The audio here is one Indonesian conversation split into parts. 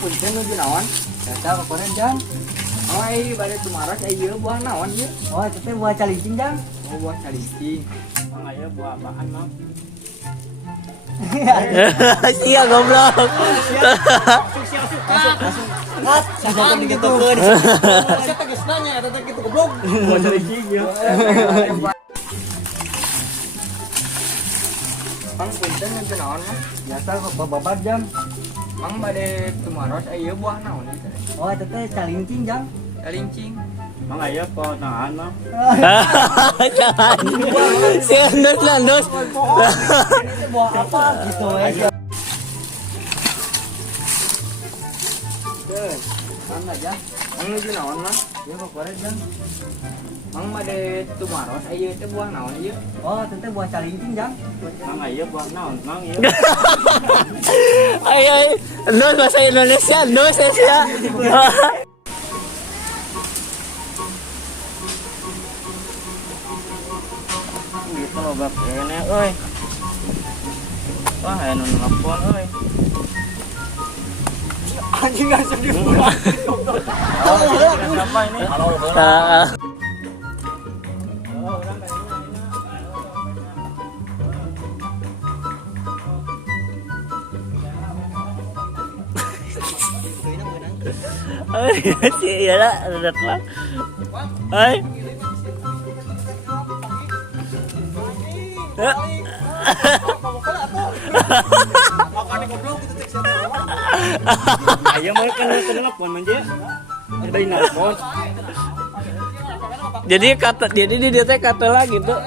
punten nu naon? Eta kokoran jang. Oh, bade tumaros ieu buah naon ieu? Oh, eta teh buah calincing jang. Oh, buah calincing. Mang aya buah apaan, Mang? Sia goblok. Kat, sasa digitukeun. Saya teh geus nanya eta teh kitu goblok. Buah calincing ya. Mang punten nu naon mah? Biasa babat jam. Mang bade tumaros ieu buah naon ieu? Oh, eta teh calincing jang. Calincing. Mang aya potongan, Mang. Jangan. Si landos. Ini buah apa gitu ya? Mang aja. Mang nu naon mah? Ieu kokoran jang. Mang bade tumaros ieu teh buah naon ieu? Oh, eta teh buah calincing jang. Mang aya buah naon, Mang ieu? Ay, landos bahasa Indonesia, landos ya. Gitu loh bab ini, euy. Wah, anu nelpon euy. Anjing langsung dibuang. Siapa ini? Halo, Iya lah, redet lah. Ay. Aya mah kan telepon manje. Ada nelpon. Jadi dia teh kata lagi tuh.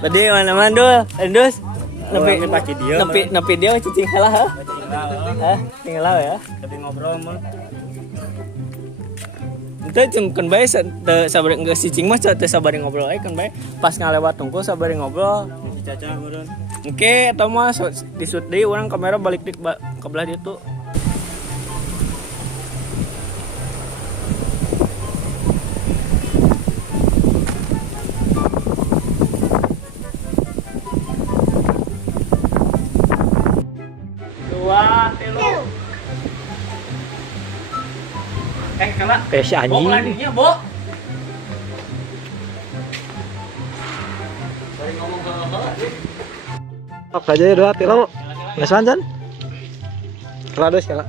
Tadi mana Dul? Endus. Nepi dia cicing halah. Hah? Tinggal ya. Tapi ngobrol mah. Itu kan bae sabar geus cicing mah teh sabari ngobrol kan bae. Pas ngalewat tungku sabari ngobrol. Caca meureun. Engke eta mah di shoot deui urang kamera balik di ke belah ditu. Kala. Si anjing. Ladinya, Bo. Tok aja ya 2 kilo. Geus lancan. Kala dos kala.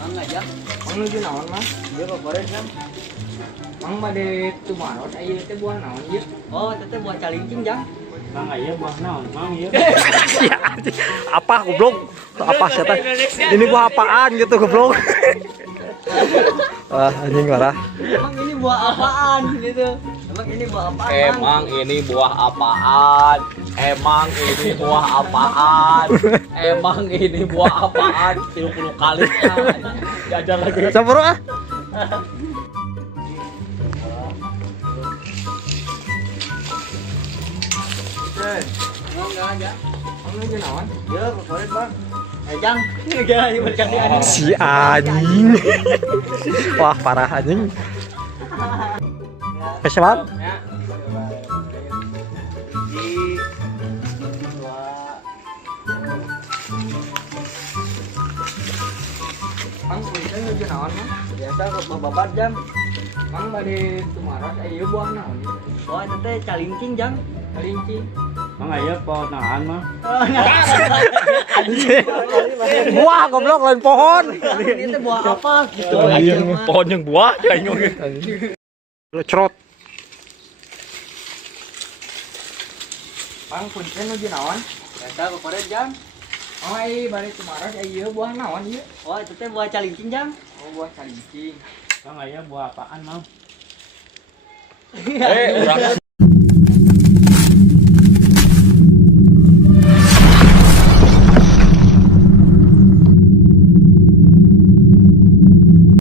Mang aja. Mang nu naon mah? Ieu kokoran jang. Mang bade tumaros ieu teh buah naon ieu? Oh, eta teh buah calincing jang. Mang aya buah naon, Mang ieu? Apa goblok? Apa siapa? Ini buah apaan gitu goblok? Wah, anjing marah. Emang ini buah apaan gitu? Emang ini buah apaan? Emang ini buah apaan? Emang ini buah apaan? Emang ini buah apaan? 30 kali. Jajan lagi. Sampur ah. Enggak aja. Kamu aja nawan? Ya, favorit bang. Jang, si anjing. Wah, parah anjing. Kesebab? Mang punten nu naon mah? Biasa kok babat jam. Mang bade tumaros ieu buah naon? Oh, eta teh calincing jang. Calincing. Mang aya potongan mah. Buah goblok lain pohon. Ini buah apa gitu? Pohon yang buah kayak Lecrot. Mang punten nu naon? Eta kokoran jang. Oh, bade tumaros ieu buah naon ieu? Oh, itu teh buah calincing jang. Oh, buah calincing. Mang aya buah apaan, Mang? Urang